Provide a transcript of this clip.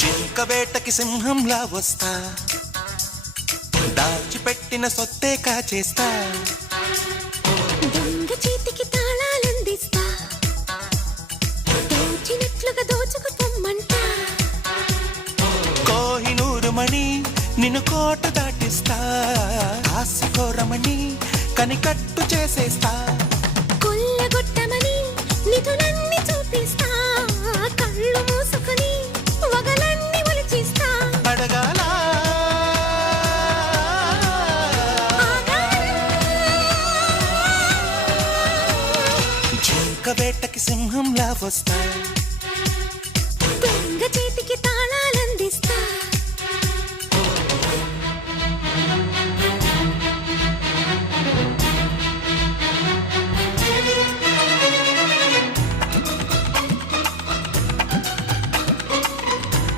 జింక వేటకి సింహంలా వస్తా, దాచిపెట్టిన సొత్తే కాచేస్తా, దొంగ చేతికి తాళాలందిస్తా, దోచినట్లుగా దోచుకుపోమ్మంట. కోహినూరు మణి నిన్ను కోట దాటిస్తా, ఆశకోరమణి కనికట్టు చేసేస్తా, కొల్లగొట్టమని నిధులన్నీ చూపిస్తా, కళ్ళు మూసుకొని వగలన్నీ ఒలిచిస్తా. అడగాల జింక వేటకి సింహంలా వస్తా.